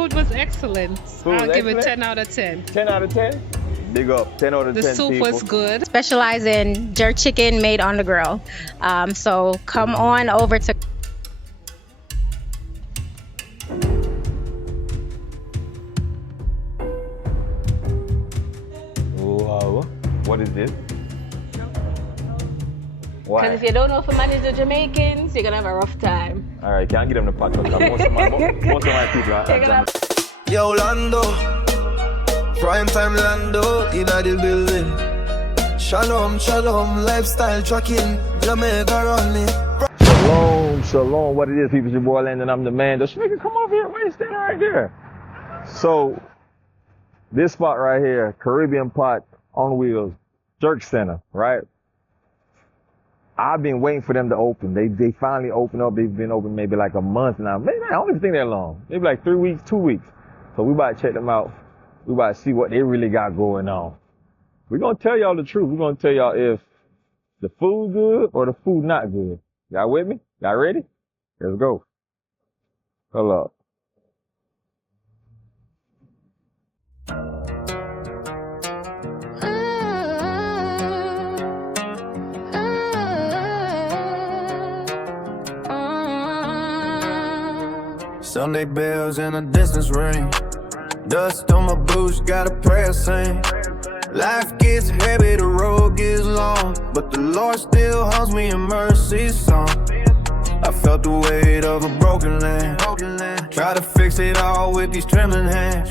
food was excellent. Food I'll give it excellent? 10 out of 10. 10 out of 10? Big up. 10 out of 10 The soup people. was good. Specialize in jerk chicken made on the grill. So come on over to Wow. What is this? Why? Because if you don't know if you manage the Jamaicans, you're gonna have a rough time. All right, can't get them the pot. Most of my people are Yo, Lando, prime time Lando, in the building. Shalom, shalom, lifestyle trucking, Jamaica on me. Shalom, shalom. What it is, people? It's your boy Lando, and I'm the man. Just nigga, come over here. Why you standing right there? So, this spot right here, Caribbean Pot on Wheels, Jerk Center, right? I've been waiting for them to open. They finally opened up. They've been open maybe like a month now. Maybe I don't even think that long. Maybe like 3 weeks, 2 weeks. So we about to check them out. We about to see what they really got going on. We're gonna tell y'all the truth. We're gonna tell y'all if the food good or the food not good. Y'all with me? Y'all ready? Let's go. Hold up. Sunday bells in a distance ring. Dust on my boots, got a prayer sing. Life gets heavy, the road gets long, but the Lord still haunts me in mercy song. I felt the weight of a broken land. Try to fix it all with these trembling hands.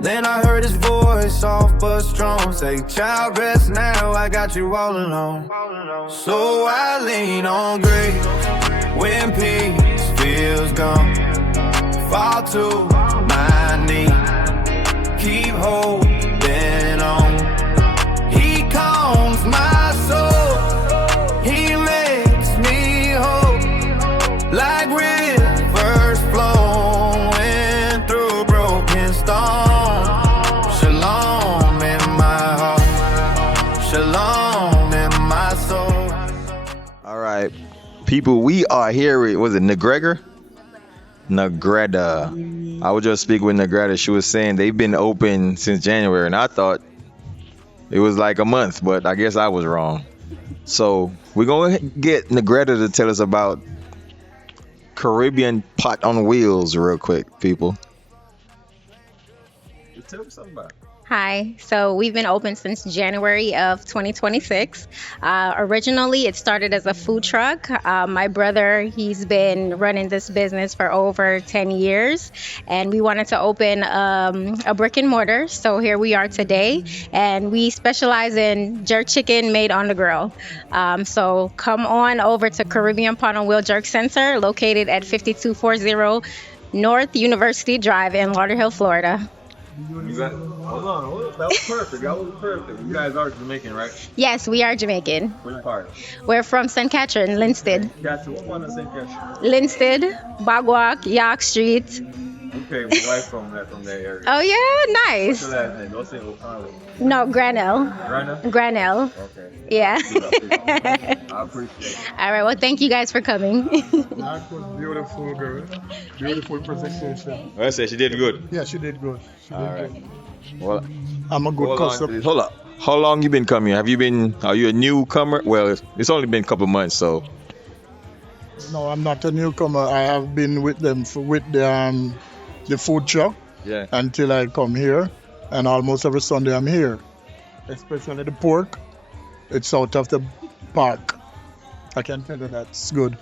Then I heard his voice, soft but strong, say, child, rest now, I got you all alone. So I lean on grace when peace feels gone. Fall to my knees, keep holding on. He calms my soul, he makes me whole, like rivers flowing through broken stone. Shalom in my heart, shalom in my soul. All right, people, we are here with, was it Negrega? Negrega. I was just speaking with Negrega. She was saying they've been open since January, and I thought it was like a month, but I guess I was wrong. So we're gonna get Negrega to tell us about Caribbean Pot on Wheels real quick, people. Just tell me something about it. Hi, so we've been open since January of 2026. Originally, it started as a food truck. My brother, he's been running this business for over 10 years, and we wanted to open a brick and mortar. So here we are today, and we specialize in jerk chicken made on the grill. So come on over to Caribbean Pot on Wheel Jerk Center, located at 5240 North University Drive in Lauderhill, Florida. Hold on. That was perfect. That was perfect. You guys are Jamaican, right? Yes, we are Jamaican. Which part? We're from St. Catherine, Linstead. Gotcha. What part of St. Catherine? Linstead, Bagwalk, York Street. Okay, my wife's from that area. Oh yeah, nice. What's your last name? Don't say O'Connell. No, Granell. Grana? Granell. Okay. Yeah. I appreciate it. All right. Well, thank you guys for coming. That was beautiful, girl. Beautiful presentation. I said she did good. Yeah, she did good. She did All right. good. Well, I'm a good hold on, customer. please. Hold up. How long you been coming? Are you a newcomer? Well, it's only been a couple months, so. No, I'm not a newcomer. I have been with them with the food truck Yeah. until I come here, and almost every Sunday I'm here. Especially the pork. It's out of the park. I can tell you that's good.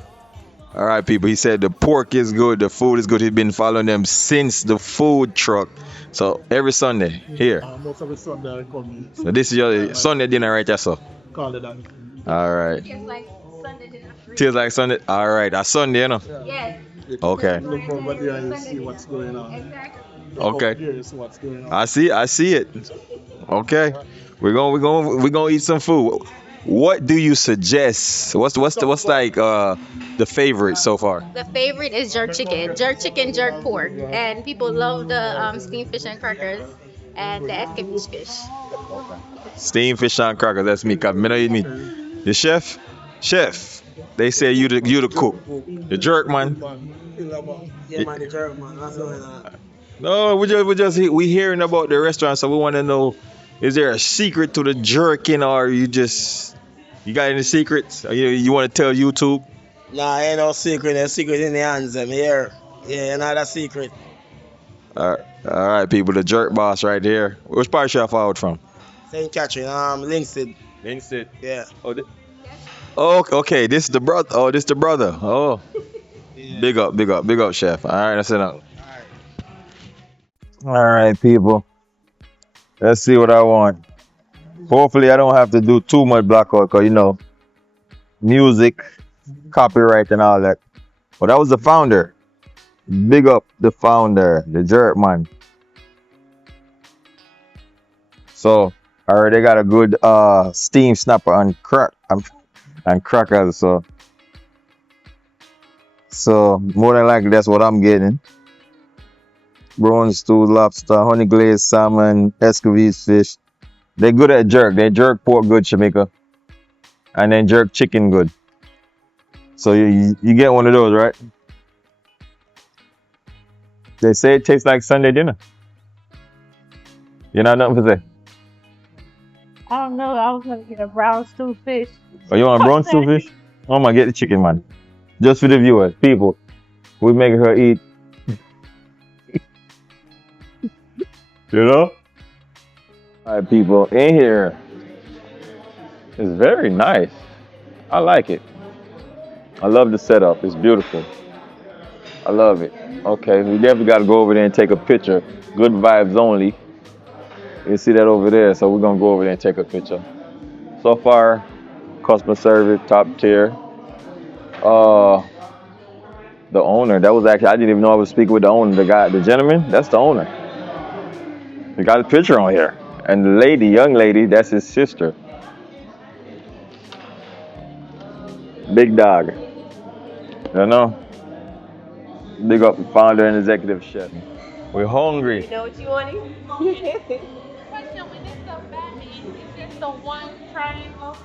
All right, people. He said the pork is good, the food is good. He's been following them since the food truck. So every Sunday here. Almost every Sunday I come here. So this is your Sunday dinner, right? That's all. Call it that. All right. like Sunday dinner. Feels like Sunday. All right. That's Sunday, you know. Yes. Okay. Look over there and you see what's going on. Exactly. Look Okay. over there, you see what's going on. I see it. Okay. We're gonna eat some food. What do you suggest? What's like the favorite so far? The favorite is jerk chicken, jerk pork, and people love the steamed fish and crackers and the escabeche fish. Steamed fish and crackers. That's me. Cause me not eat meat. The chef. They say you the cook. The jerk man. Yeah, man, the jerk, man. That's what No, we hearing about the restaurant, so we want to know: is there a secret to the jerking, or you got any secrets? Or you want to tell YouTube? Nah, ain't no secret. There's secret in the hands, them here. Yeah, another secret. All right, people, the jerk boss right there. Which part should I followed from? St. Catherine, Linksted. Instant. Yeah. Oh, okay. This is the brother. Oh, this the brother. Oh, Yeah. big up, chef. All right, that's enough. All right, people. Let's see what I want. Hopefully, I don't have to do too much blackout, cause music, copyright, and all that. But that was the founder. Big up the founder, the jerk man. So, all right, they got a good steam snapper and crackers. So more than likely that's what I'm getting. Brown stew, lobster, honey glazed salmon, escovitch fish. They're good at jerk. They jerk pork good, Jamaica, and then jerk chicken good. So you get one of those, right? They say it tastes like Sunday dinner. You know nothing to say. I don't know. I was gonna get a brown stew fish. Oh, you want a brown stew fish? I'm gonna get the chicken, man. Just for the viewers, people. We making her eat. You know? Alright, people, in here is very nice. I like it. I love the setup. It's beautiful. I love it. Okay, we definitely got to go over there and take a picture. Good vibes only. You see that over there, so we're gonna go over there and take a picture. So far, customer service top tier. The owner. That was actually I didn't even know I was speaking with the owner. The gentleman. That's the owner. We got a picture on here. And the young lady, that's his sister. Big dog. You know? Big up founder and executive chef. We're hungry. You know what you want? Question: when this the Batman, is this the one triangle?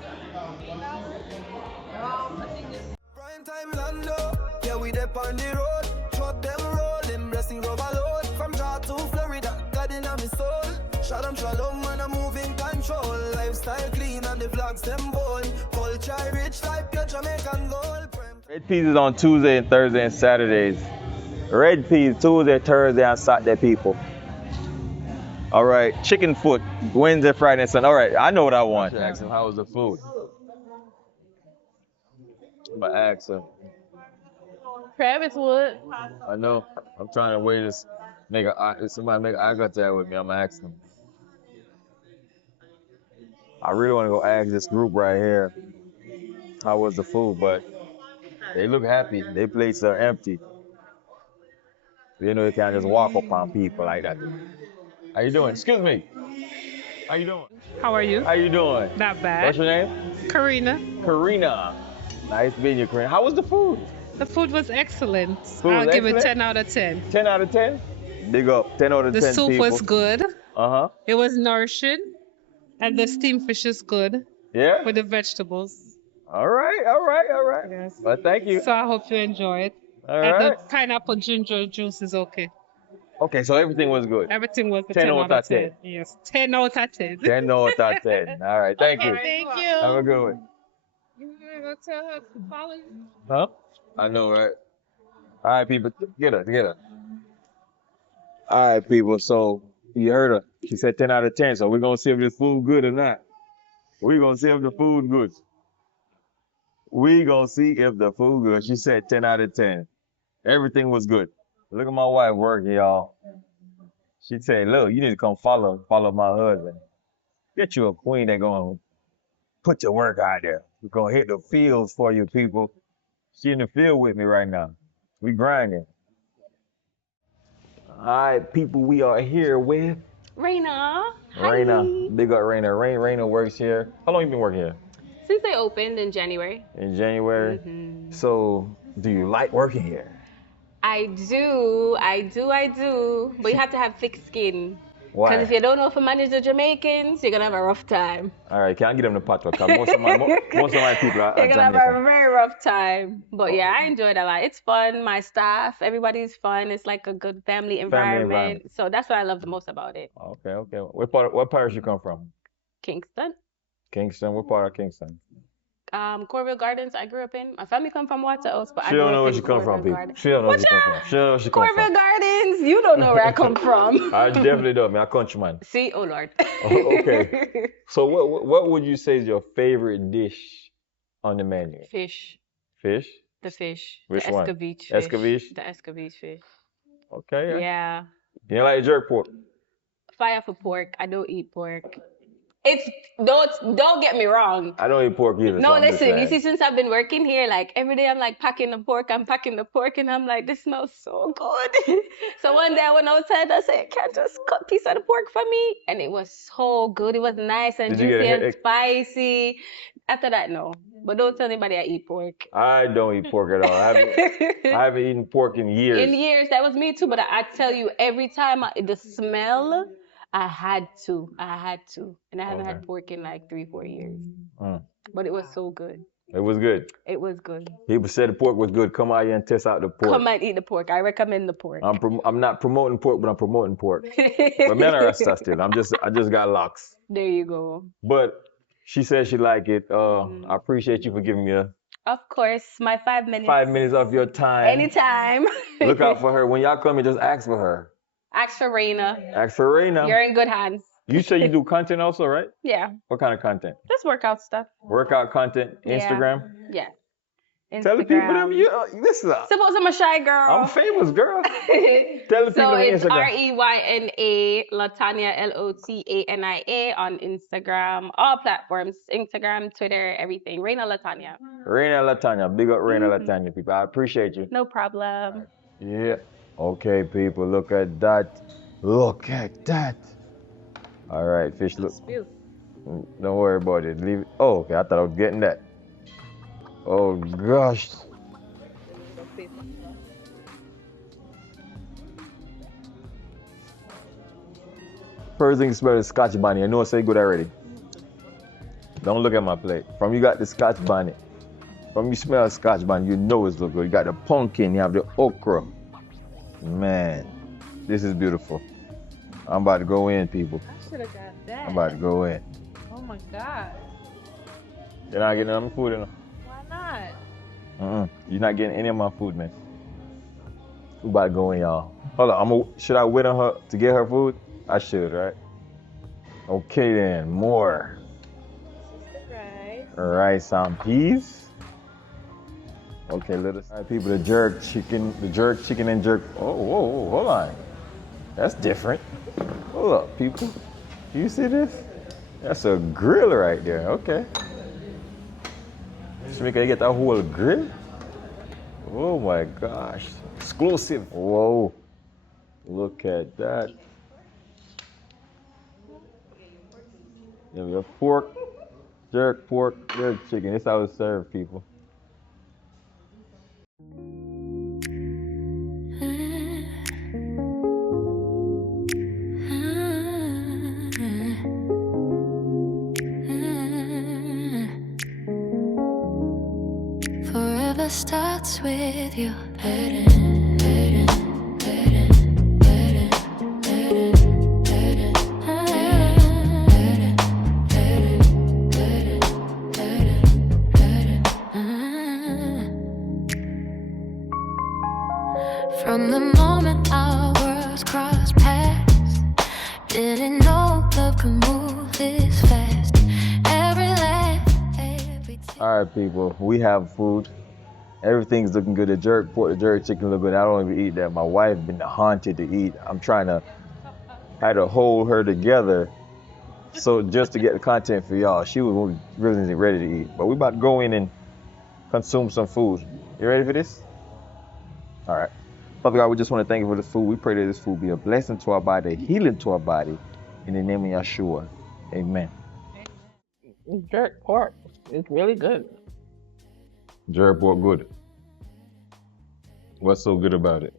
I think it's. Prime time Lando, yeah we dep on the road. Truck them rolling, blessing overload. From Georgia to Florida, God in my soul. Shalom Shalom, man, I'm moving control. Lifestyle clean and the vlogs them bold. Culture rich like your Jamaican gold. Red peas is on Tuesday and Thursday and Saturdays. Red peas Tuesday, Thursday, and Saturday, people. All right, chicken foot Wednesday, Friday, and Sunday. All right, I know what I want. Ask him how was the food. I'm gonna ask him. Travis Wood. I know. I'm trying to wait to if somebody make eye contact with me. I'm gonna ask them. I really want to go ask this group right here how was the food, but they look happy. Their plates are empty. You know, you can't just walk upon people like that. How you doing? Excuse me. How you doing? How are you? How you doing? Not bad. What's your name? Karina. Karina. Nice meeting you, Karina. How was the food? The food was excellent. Food I'll was give it excellent? 10 out of 10. 10 out of 10? Big up. 10 out of The 10 soup people. was good. Uh-huh. It was nourishing. And the steamed fish is good Yeah? with the vegetables. All right. Yes. Well, thank you. So I hope you enjoy it. All And right. the pineapple ginger juice is okay. Okay, so everything was good. Everything was a 10 10 out out of of 10. Yes, 10 out of 10. 10 out of 10. All right, thank you. Thank you. Have a good one. You gonna go tell her to follow you? Huh? I know, right? All right, people, get her. All right, people, so you heard her. She said 10 out of 10, so we're going to see if this food good or not. We're going to see if the food good. We going to see if the food good. She said 10 out of 10. Everything was good. Look at my wife working, y'all. She said, look, you need to come follow my husband. Get you a queen that going to put your work out there. We're going to hit the fields for you, people. She in the field with me right now. We grinding. All right, people, we are here with Raina. Hi. Raina. Big up Raina. Raina works here. How long you been working here? Since they opened in January. In January. Mm-hmm. So, do you like working here? I do. But you have to have thick skin. Why? Because if you don't know if you manage the Jamaicans, you're gonna have a rough time. All right, can I give them the patois? Because most of my people are You're gonna have a Jamaican. very rough time. But yeah, I enjoyed it a lot. It's fun. My staff, everybody's fun. It's like a good family environment. So that's what I love the most about it. Okay. What parish you come from? Kingston. Kingston. What part of Kingston? Corville Gardens, I grew up in. My family come from Waterhouse, but I She grew don't know up where in she come from, Corville people. Gardens. She don't know where What's she come that? from. She don't know where she come Corville from. Gardens. You don't know where I come from. I definitely don't. I'm a countryman. See, oh Lord. Okay. So what would you say is your favorite dish on the menu? Fish. Fish? The fish. Which the one? escovitch fish. Escovitch? The escovitch fish. Okay. Yeah. You don't like jerk pork? Fire for pork. I don't eat pork. It's don't get me wrong. I don't eat pork either. No, so I'm just listen, you saying. see, since I've been working here, like every day I'm like packing the pork, and I'm like, this smells so good. So one day I went outside, I said, can't just cut a piece of the pork for me? And it was so good. It was nice and Did you get juicy a and headache? spicy. After that, no. But don't tell anybody I eat pork. I don't eat pork at all. I haven't eaten pork in years. In years, that was me too. But I tell you, every time the smell, I had to, and I haven't had pork in like 3-4 years. But it was so good. It was good. It was good. People said the pork was good. Come out here and test out the pork. Come and eat the pork. I recommend the pork. I'm not promoting pork, but I'm promoting pork. But men are Rasta still. I just got locks. There you go. But she said she like it. I appreciate you for giving me Of course, my 5 minutes. 5 minutes of your time. Anytime. Look out for her. When y'all come, you just ask for her. Ask for Raina. Ask for Raina. You're in good hands. You say you do content also, right? Yeah. What kind of content? Just workout stuff. Workout content, Instagram? Yeah. Instagram. Tell the people them this is Suppose I'm a shy girl. I'm famous, girl. Tell the people So it's Instagram. REYNA Latanya LOTANIA on Instagram, all platforms, Instagram, Twitter, everything. Raina Latanya. Raina Latanya. Big up Raina Latanya, people. I appreciate you. No problem. Yeah. Okay, people, look at that. Look at that. All right, fish, look. Don't worry about it. Leave it. Oh, okay, I thought I was getting that. Oh, gosh. First thing you smell is Scotch bonnet. I know it's good already. Don't look at my plate. From you got the Scotch bonnet. From you smell Scotch bonnet, you know it's look good. You got the pumpkin, you have the okra. Man, this is beautiful. I'm about to go in, people. I should have got that. I'm about to go in. Oh my God. You're not getting any food in them? Why not? You're not getting any of my food, man. We about to go in, y'all. Hold on, should I wait on her to get her food? I should, right? Okay then, more. Rice and peas. Okay, let us. All right, people, the jerk chicken and jerk. Oh, whoa, hold on. That's different. Hold up, people. Do you see this? That's a grill right there. Okay. Shamika, you get that whole grill? Oh my gosh. Exclusive. Whoa. Look at that. You have your pork, jerk chicken. This is how it's served, people. Forever starts with you. From the moment our worlds crossed paths, didn't know love could move this fast. Every laugh, every tear. All right, people, we have food. Everything's looking good. The jerk pork, the jerk chicken look good. I don't even eat that. My wife been haunted to eat. I'm trying to, had to hold her together. So just to get the content for y'all, she was really ready to eat. But we about to go in and consume some food. You ready for this? All right. Father God, we just want to thank you for this food. We pray that this food be a blessing to our body, a healing to our body. In the name of Yeshua, amen. Jerk pork. It's really good. Jerk pork good. What's so good about it?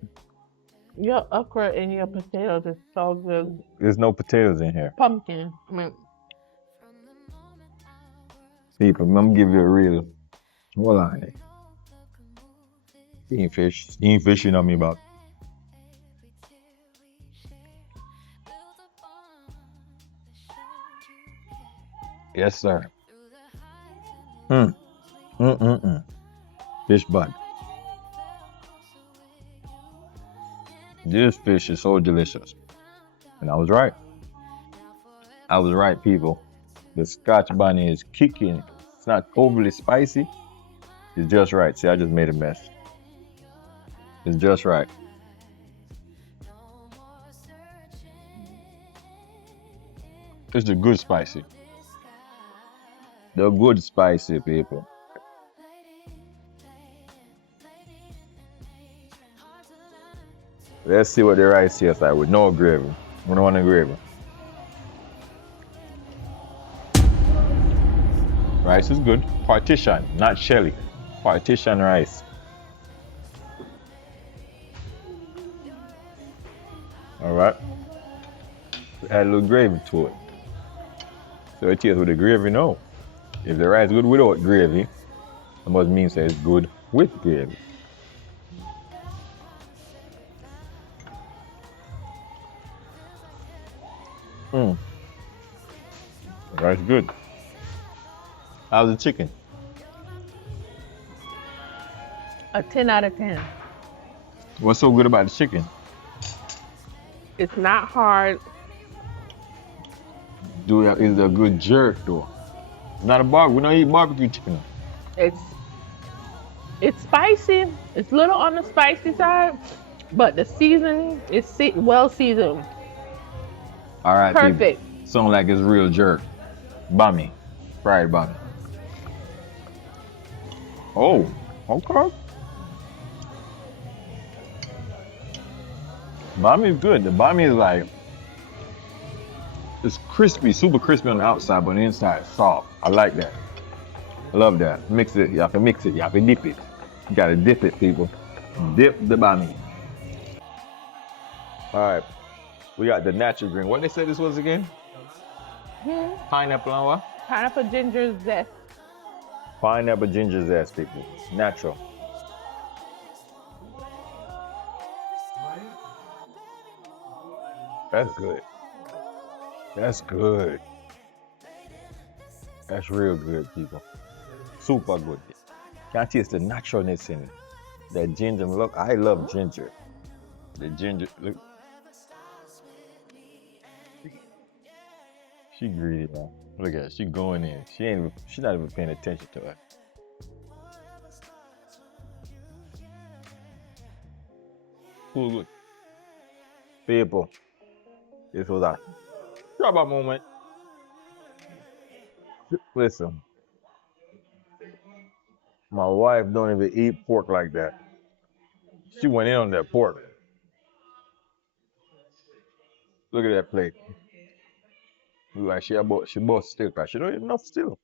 Your okra and your potatoes is so good. There's no potatoes in here. Pumpkin. I mean, People, I'm gonna give you a real. Hold on. He ain't fishing on me about. Yes, sir. Mm. Mm-mm-mm. Fish bud. This fish is so delicious. And I was right. I was right, people. The Scotch bonnet is kicking. It's not overly spicy. It's just right. See, I just made a mess. It's just right. It's the good spicy. The good spicy, people. Let's see what the rice tastes like with no gravy. We don't want no gravy. Rice is good. Partition, not shelly. Partition rice. All right. Add a little gravy to it. So it tastes with the gravy now. If the rice is good without gravy, it must mean that it's good with gravy. Mm. The rice is good. How's the chicken? a 10 out of 10. What's so good about the chicken? It's not hard. Is a good jerk though. Not a barbecue. We don't eat barbecue chicken. It's it's spicy. It's a little on the spicy side, but the seasoning is well seasoned. All right, Perfect. people. Sound like it's real jerk. Bami. Fried bami. Oh, okay. Bami is good. The bami is like, it's crispy, super crispy on the outside, but the inside is soft. I like that. I love that. Mix it. Y'all can mix it. Y'all can dip it. You gotta dip it, people. Dip the bami. All right. We got the natural green. What they say this was again? Pineapple and what? Pineapple ginger zest. Pineapple ginger zest, people. Natural. That's good. That's good. That's real good, people. Super good. Can I taste the naturalness in it? That ginger. Look, I love ginger. The ginger. Look. She greedy, man. Look at her. She going in. She's not even paying attention to her. Cool, good. People, this was a trouble moment. Listen, my wife don't even eat pork like that. She went in on that pork. Look at that plate. Look like she bought still, but she don't eat enough still.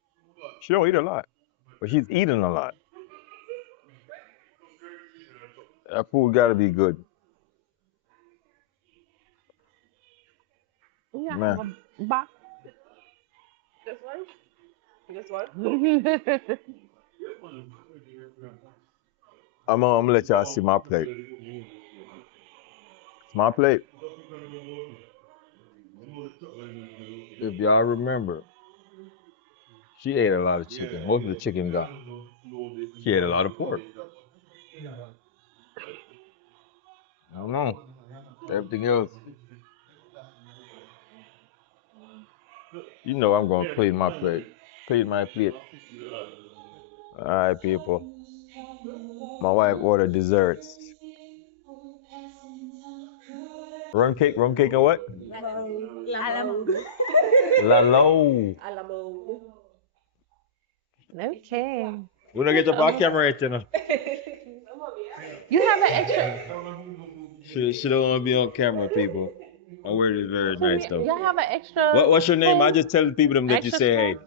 She don't eat a lot, but she's eating a lot. That food gotta be good, Yeah, man. box. This one? This one? I'm gonna let y'all see my plate. It's my plate. If y'all remember, she ate a lot of chicken. Most of the chicken gone. She ate a lot of pork. I don't know. Everything else, you know, I'm gonna clean my plate. Clean my plate. All right, people. My wife ordered desserts. Rum cake and what? Lalo. Okay. We don't get up our camera right now. You have an extra. She don't want to be on camera, people. My word is very nice though. Y'all have an extra. What's your name? I just tell the people them that you Extra say hey. spoon?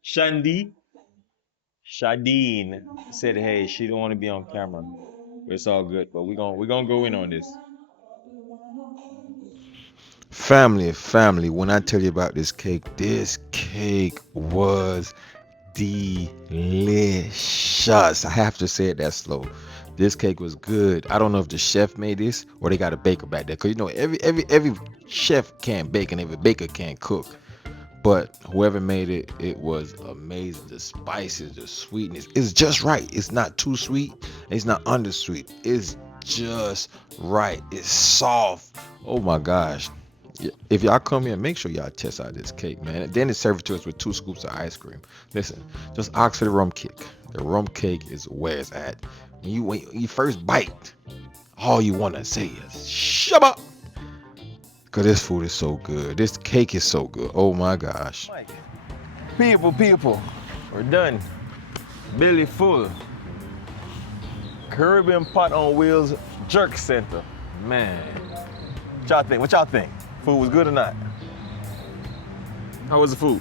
Shandy. Shadeen said hey, she don't want to be on camera. It's all good, but we're gonna go in on this. Family, when I tell you about this cake was delicious. I have to say it that slow. This cake was good. I don't know if the chef made this or they got a baker back there. Cause you know every chef can't bake and every baker can't cook. But whoever made it, it was amazing. The spices, the sweetness, it's just right. It's not too sweet. It's not undersweet. It's just right. It's soft. Oh my gosh. If y'all come here, make sure y'all test out this cake, man. And then it's served to us with 2 scoops of ice cream. Listen, just ask for the rum cake. The rum cake is where it's at. When you first bite, all you want to say is Shabba. Because this food is so good. This cake is so good. Oh my gosh. People, we're done. Belly full. Caribbean Pot on Wheels Jerk Center. Man. What y'all think? Food was good or not? How was the food?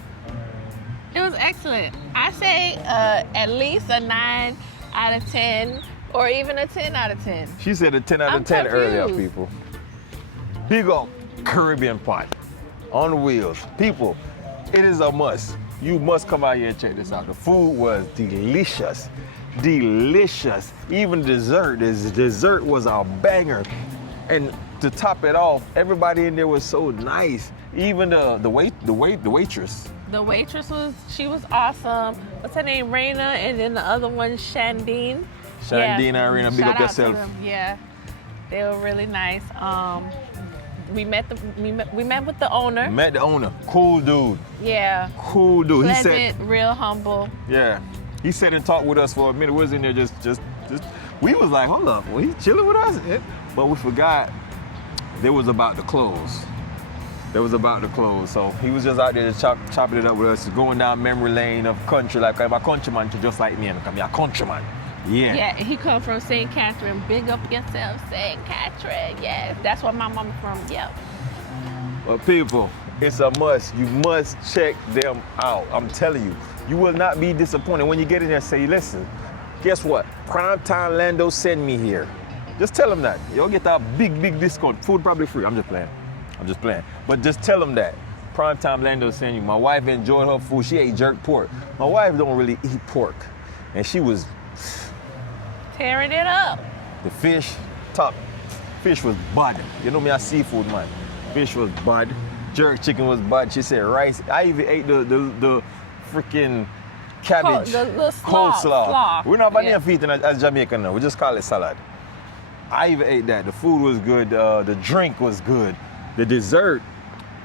It was excellent. I say at least a 9 out of 10 or even a 10 out of 10. She said a 10 out of 10 earlier, people. Big up Caribbean Pot on Wheels. People, it is a must. You must come out here and check this out. The food was delicious. Delicious. Even dessert. This dessert was a banger. And to top it off, everybody in there was so nice. Even the waitress. The waitress she was awesome. What's her name? Raina, and then the other one, Shandine. Shandine and Raina, big up yourself. Yeah, they were really nice. We met with the owner. Met the owner. Cool dude. Yeah. Cool dude. Pleasant, he said, real humble. Yeah. He sat and talked with us for a minute. We was in there just we was like, hold up, well, he's chilling with us. But we forgot they was about to close. So he was just out there just chopping it up with us, going down memory lane of country, like I'm a countryman just like me, and I'm a countryman. Yeah. Yeah, he come from St. Catherine. Big up yourself, St. Catherine. Yes, that's where my mama from. Yep. Well, people, it's a must. You must check them out. I'm telling you, you will not be disappointed when you get in there and say, listen, guess what? Primetime Lando sent me here. Just tell them that. You'll get that big discount. Food probably free. I'm just playing. But just tell them that. Primetime Lando sent you. My wife enjoyed her food. She ate jerk pork. My wife don't really eat pork. And she was tearing it up. The fish was bad. You know me, I seafood man. Fish was bad. Jerk chicken was bad. She said rice. I even ate the freaking cabbage. The coleslaw. We're not about to eat it as Jamaican now. We just call it salad. I even ate that. The food was good. The drink was good. The dessert,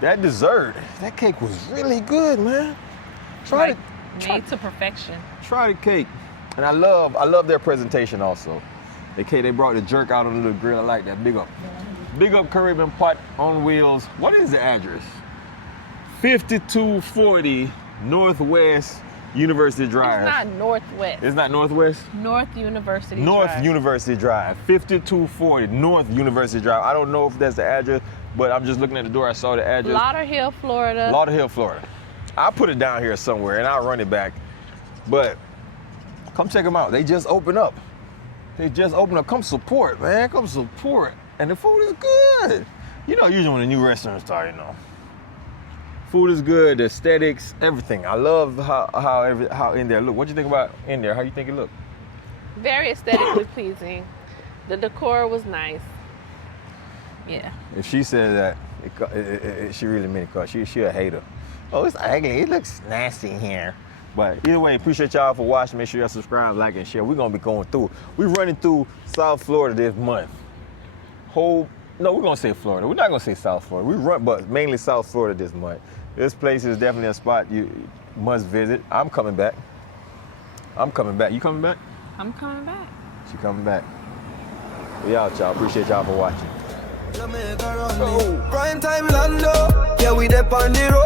that cake was really good, man. Made to perfection. Try the cake. And I love their presentation also. They brought the jerk out on the little grill. I like that. Big up. Big up Caribbean Pot on Wheels. What is the address? 5240 Northwest University Drive. It's not Northwest. It's not Northwest? North University Drive. North University Drive. 5240 North University Drive. I don't know if that's the address, but I'm just looking at the door. I saw the address. Lauderhill, Florida. Lauderhill, Florida. I'll put it down here somewhere and I'll run it back. But come check them out. They just opened up. Come support, man. Come support. And the food is good. You know, usually when a new restaurant start, you know. Food is good, the aesthetics, everything. I love how in there look. What you think about in there? How you think it look? Very aesthetically pleasing. The decor was nice. Yeah. If she said that, she really meant it, cause she a hater. Oh, it's ugly. It looks nasty in here. But either way, appreciate y'all for watching. Make sure y'all subscribe, like, and share. We're gonna be going through. We're running through South Florida this month. No, we're gonna say Florida. We're not gonna say South Florida. But mainly South Florida this month. This place is definitely a spot you must visit. I'm coming back. You coming back? I'm coming back. She coming back. We out, y'all. Appreciate y'all for watching. Prime time Lando, yeah, we dep on the road.